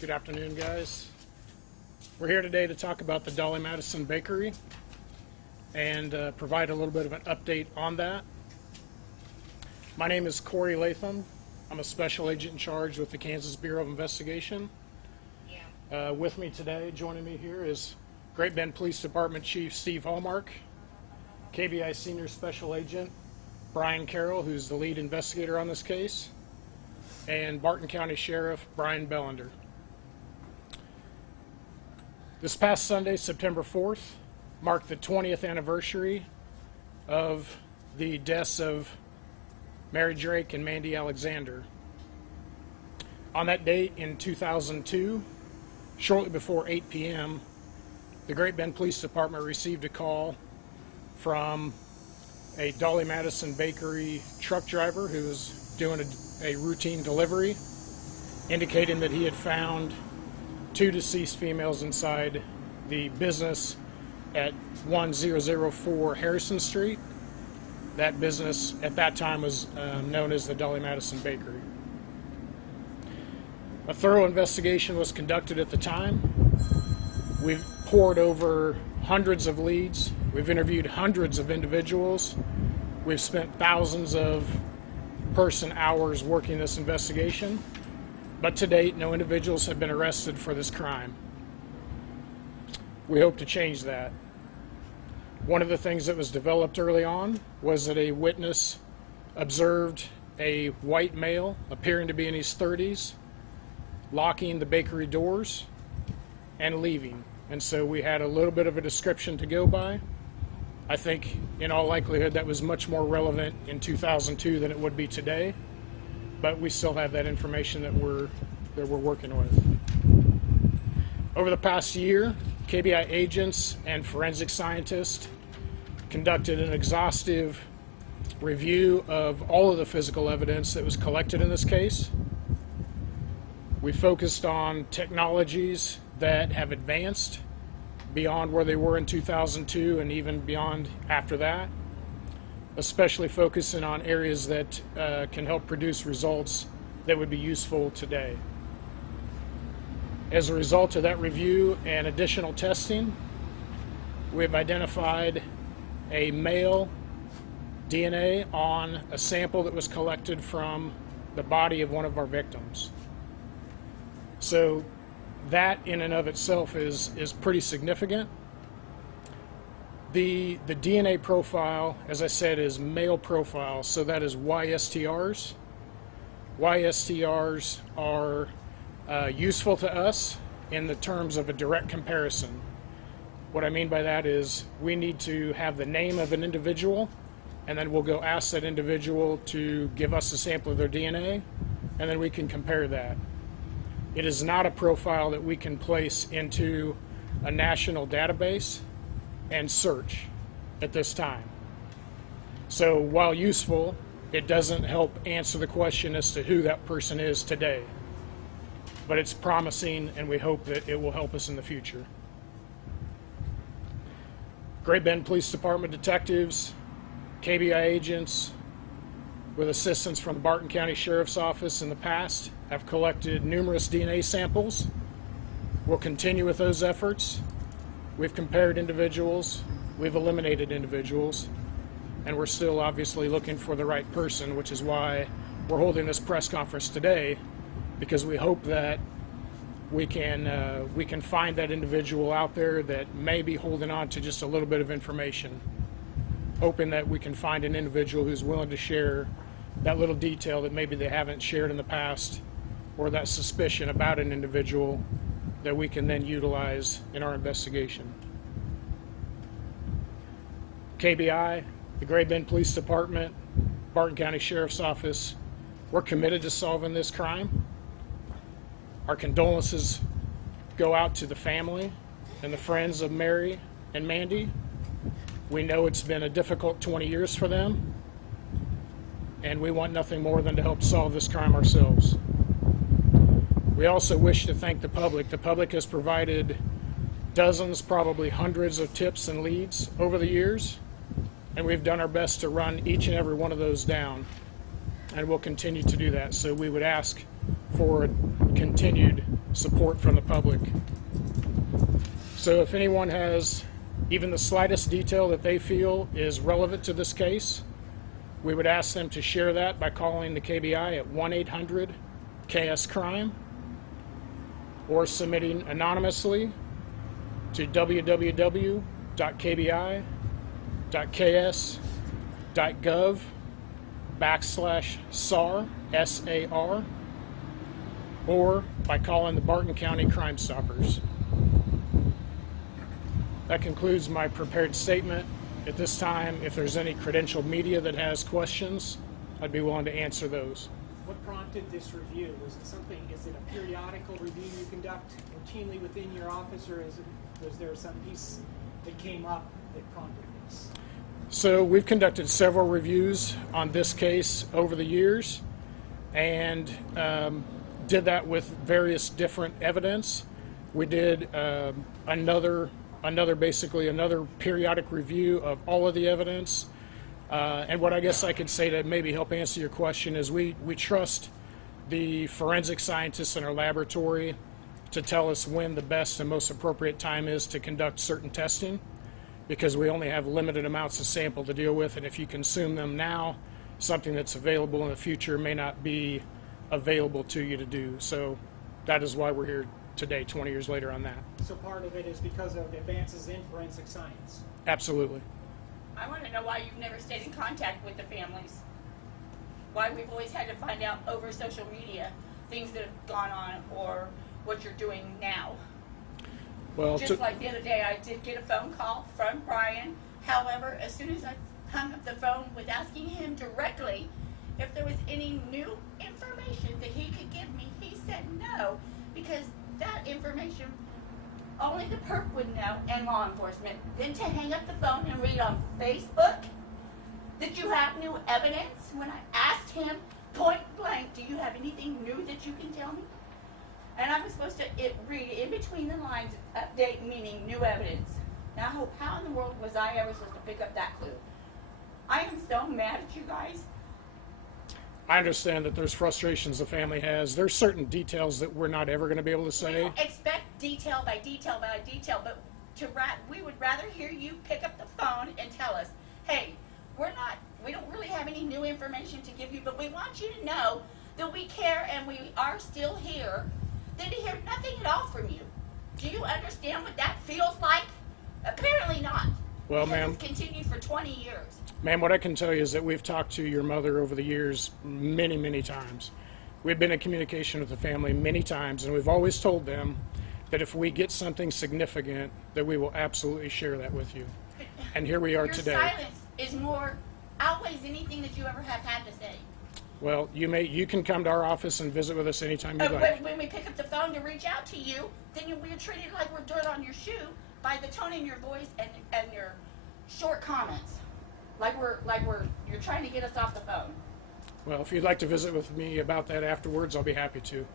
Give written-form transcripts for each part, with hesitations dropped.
Good afternoon, guys. We're here today to talk about the Dolly Madison Bakery and provide a little bit of an update on that. My name is Corey Latham. I'm a special agent in charge with the Kansas Bureau of Investigation. With me today, joining me here, is Great Bend Police Department Chief Steve Hallmark, KBI Senior Special Agent Brian Carroll, who's the lead investigator on this case, and Barton County Sheriff Brian Bellender. This past Sunday, September 4th, marked the 20th anniversary of the deaths of Mary Drake and Mandy Alexander. On that date in 2002, shortly before 8 p.m., the Great Bend Police Department received a call from a Dolly Madison Bakery truck driver who was doing a routine delivery, indicating that he had found two deceased females inside the business at 1004 Harrison Street. That business at that time was known as the Dolly Madison Bakery. A thorough investigation was conducted at the time. We've poured over hundreds of leads. We've interviewed hundreds of individuals. We've spent thousands of person hours working this investigation. But to date, no individuals have been arrested for this crime. We hope to change that. One of the things that was developed early on was that a witness observed a white male appearing to be in his 30s, locking the bakery doors and leaving. And so we had a little bit of a description to go by. I think in all likelihood that was much more relevant in 2002 than it would be today. But we still have that information that we're working with. Over the past year, KBI agents and forensic scientists conducted an exhaustive review of all of the physical evidence that was collected in this case. We focused on technologies that have advanced beyond where they were in 2002 and even beyond after that, especially focusing on areas that can help produce results that would be useful today. As a result of that review and additional testing, we have identified a male DNA on a sample that was collected from the body of one of our victims. So that in and of itself is pretty significant. The DNA profile, as I said, is male profile, so that is YSTRs. YSTRs are useful to us in the terms of a direct comparison. What I mean by that is we need to have the name of an individual, and then we'll go ask that individual to give us a sample of their DNA, and then we can compare that. It is not a profile that we can place into a national database and search at this time. So while useful, it doesn't help answer the question as to who that person is today. But it's promising, and we hope that it will help us in the future. Great Bend Police Department detectives, KBI agents, with assistance from the Barton County Sheriff's Office in the past, have collected numerous DNA samples. We'll continue with those efforts. We've compared individuals, we've eliminated individuals, and we're still obviously looking for the right person, which is why we're holding this press conference today, because we hope that we can find that individual out there that may be holding on to just a little bit of information, hoping that we can find an individual who's willing to share that little detail that maybe they haven't shared in the past, or that suspicion about an individual that we can then utilize in our investigation. KBI, the Great Bend Police Department, Barton County Sheriff's Office, we're committed to solving this crime. Our condolences go out to the family and the friends of Mary and Mandy. We know it's been a difficult 20 years for them, and we want nothing more than to help solve this crime ourselves. We also wish to thank the public. The public has provided dozens, probably hundreds of tips and leads over the years, and we've done our best to run each and every one of those down, and we'll continue to do that. So we would ask for continued support from the public. So if anyone has even the slightest detail that they feel is relevant to this case, we would ask them to share that by calling the KBI at 1-800-KS-CRIME or submitting anonymously to www.kbi.ks.gov/SAR, S-A-R, or by calling the Barton County Crime Stoppers. That concludes my prepared statement. At this time, if there's any credentialed media that has questions, I'd be willing to answer those. What prompted this review? Is it a periodical review you conduct routinely within your office, or was there some piece that came up that prompted this? So we've conducted several reviews on this case over the years, and did that with various different evidence. We did another periodic review of all of the evidence. And what I guess I could say to maybe help answer your question is we trust the forensic scientists in our laboratory to tell us when the best and most appropriate time is to conduct certain testing, because we only have limited amounts of sample to deal with, and if you consume them now, something that's available in the future may not be available to you to do. So that is why we're here today, 20 years later on that. So part of it is because of advances in forensic science? Absolutely. I want to know why you've never stayed in contact with the families. Why we've always had to find out over social media things that have gone on or what you're doing now. Well, just like the other day, I did get a phone call from Brian. However, as soon as I hung up the phone with asking him directly if there was any new information that he could give me, he said no, because that information only the perp would know and law enforcement. Then to hang up the phone and read on Facebook that you have new evidence, when I asked him point blank, do you have anything new that you can tell me? And I was supposed to read in between the lines, update meaning new evidence. Now, how in the world was I ever supposed to pick up that clue? I am so mad at you guys. I understand that there's frustrations the family has. There's certain details that we're not ever going to be able to say. We don't expect detail by detail by detail, but we would rather hear you pick up the phone and tell us, hey, we don't really have any new information to give you, but we want you to know that we care and we are still here, than to hear nothing at all from you. Do you understand what that feels like? Apparently not. Well, ma'am, it's continued for 20 years. Ma'am, what I can tell you is that we've talked to your mother over the years many, many times. We've been in communication with the family many times, and we've always told them that if we get something significant, that we will absolutely share that with you. And here we are today. Your silence is more outweighs anything that you ever have had to say. Well, you can come to our office and visit with us anytime you like. When we pick up the phone to reach out to you, then we're treated like we're dirt on your shoe by the tone in your voice and your short comments. You're trying to get us off the phone. Well, if you'd like to visit with me about that afterwards, I'll be happy to.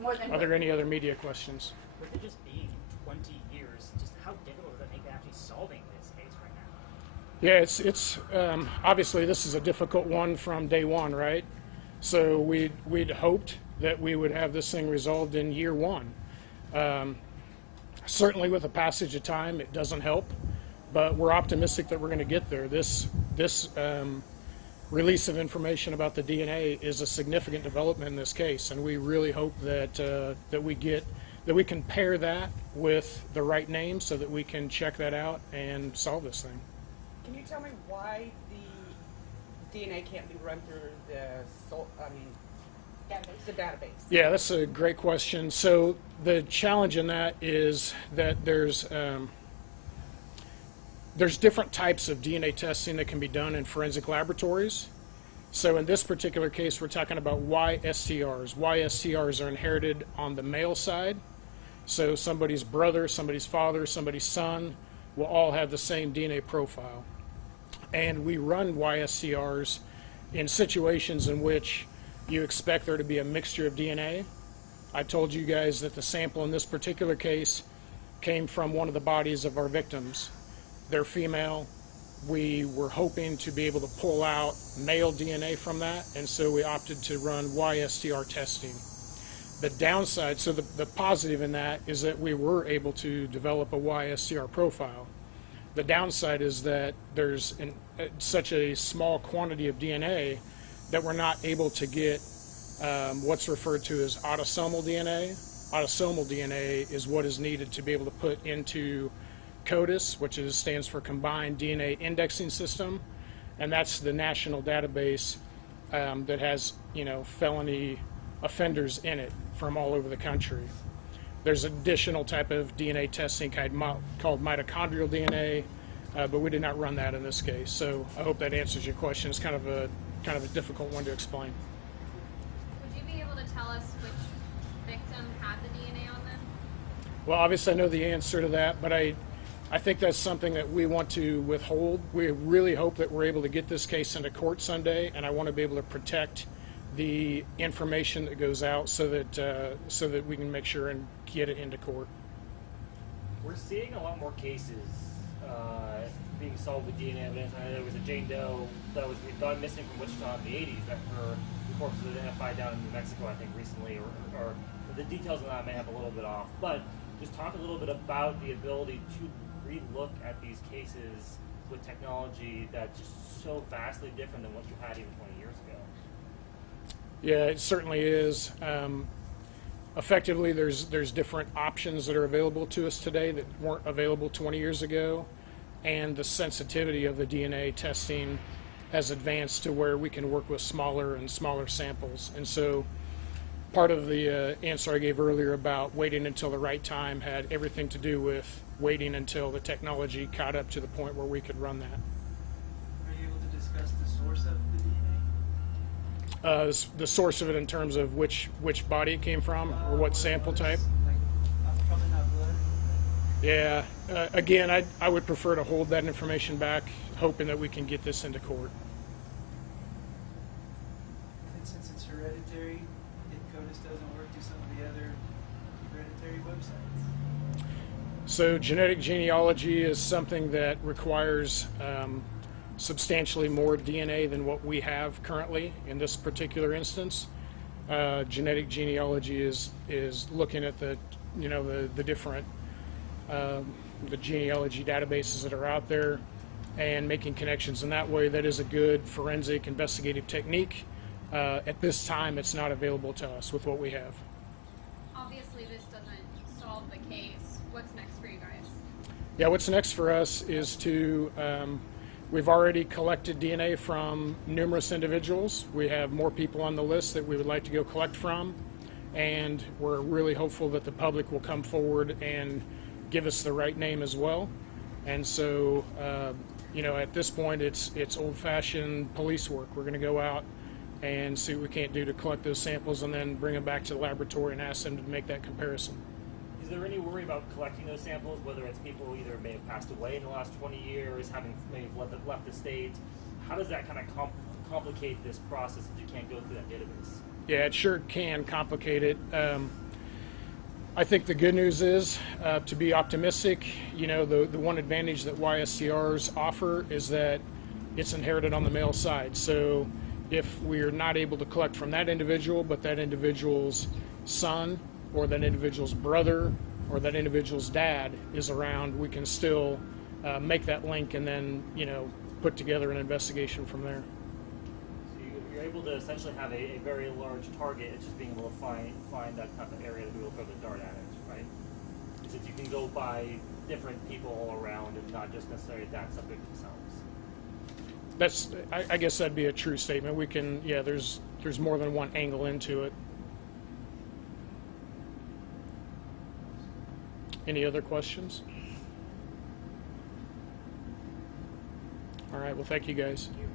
More than Are there any other media questions? With it just being 20 years, just how difficult does it make actually solving this case right now? Yeah, it's obviously this is a difficult one from day one, right? So we'd hoped that we would have this thing resolved in year one. Certainly with the passage of time, it doesn't help, but we're optimistic that we're going to get there. This release of information about the DNA is a significant development in this case, and we really hope that we can pair that with the right name so that we can check that out and solve this thing. Can you tell me why the DNA can't be run through the database? Yeah, that's a great question. So the challenge in that is that there's different types of DNA testing that can be done in forensic laboratories. So in this particular case, we're talking about YSTRs. YSTRs are inherited on the male side. So somebody's brother, somebody's father, somebody's son will all have the same DNA profile. And we run YSTRs in situations in which you expect there to be a mixture of DNA. I told you guys that the sample in this particular case came from one of the bodies of our victims. They're female. We were hoping to be able to pull out male DNA from that, and so we opted to run YSTR testing. The downside, so the positive in that is that we were able to develop a YSCR profile. The downside is that there's such a small quantity of DNA that we're not able to get what's referred to as autosomal DNA. Autosomal DNA is what is needed to be able to put into CODIS, which stands for Combined DNA Indexing System, and that's the national database that has, felony offenders in it from all over the country. There's additional type of DNA testing called mitochondrial DNA, but we did not run that in this case. So I hope that answers your question. It's kind of a difficult one to explain. Would you be able to tell us which victim had the DNA on them? Well, obviously I know the answer to that, but I think that's something that we want to withhold. We really hope that we're able to get this case into court Sunday, and I want to be able to protect the information that goes out so that we can make sure and get it into court. We're seeing a lot more cases being solved with DNA evidence. I know there was a Jane Doe that was gone missing from Wichita in the 80s that her corpse was identified down in New Mexico, I think, recently, or the details of that may have a little bit off. But just talk a little bit about the ability to re-look at these cases with technology that's just so vastly different than what you had even 20 years ago. Yeah, it certainly is. Effectively, there's different options that are available to us today that weren't available 20 years ago, and the sensitivity of the DNA testing has advanced to where we can work with smaller and smaller samples. And so part of the answer I gave earlier about waiting until the right time had everything to do with waiting until the technology caught up to the point where we could run that. Are you able to discuss the source of the DNA? The source of it in terms of which body it came from or what sample type? Probably not blood. Yeah, again, I would prefer to hold that information back, hoping that we can get this into court. And since it's hereditary, if CODIS doesn't work, do some of the other hereditary websites? So genetic genealogy is something that requires substantially more DNA than what we have currently in this particular instance. Genetic genealogy is looking at the different the genealogy databases that are out there and making connections in that way. That is a good forensic investigative technique. At this time, it's not available to us with what we have. Obviously, this doesn't solve the case. What's next for you guys? Yeah, what's next for us is to, we've already collected DNA from numerous individuals. We have more people on the list that we would like to go collect from, and we're really hopeful that the public will come forward and give us the right name as well. And so, at this point, it's old-fashioned police work. We're going to go out and see what we can't do to collect those samples and then bring them back to the laboratory and ask them to make that comparison. Is there any worry about collecting those samples, whether it's people who either may have passed away in the last 20 years, having maybe left the state? How does that kind of complicate this process if you can't go through that database? Yeah, it sure can complicate it. I think the good news is, to be optimistic, the one advantage that YSCRs offer is that it's inherited on the male side. So if we're not able to collect from that individual, but that individual's son or that individual's brother or that individual's dad is around, we can still make that link and then, put together an investigation from there. So you're able to essentially have a very large target. It's just being able to find that type of area to be able to throw the dart at it, right? Since you can go by different people all around and not just necessarily that subject themselves. I guess that'd be a true statement. We can, there's more than one angle into it. Any other questions? All right, well, thank you guys. Thank you.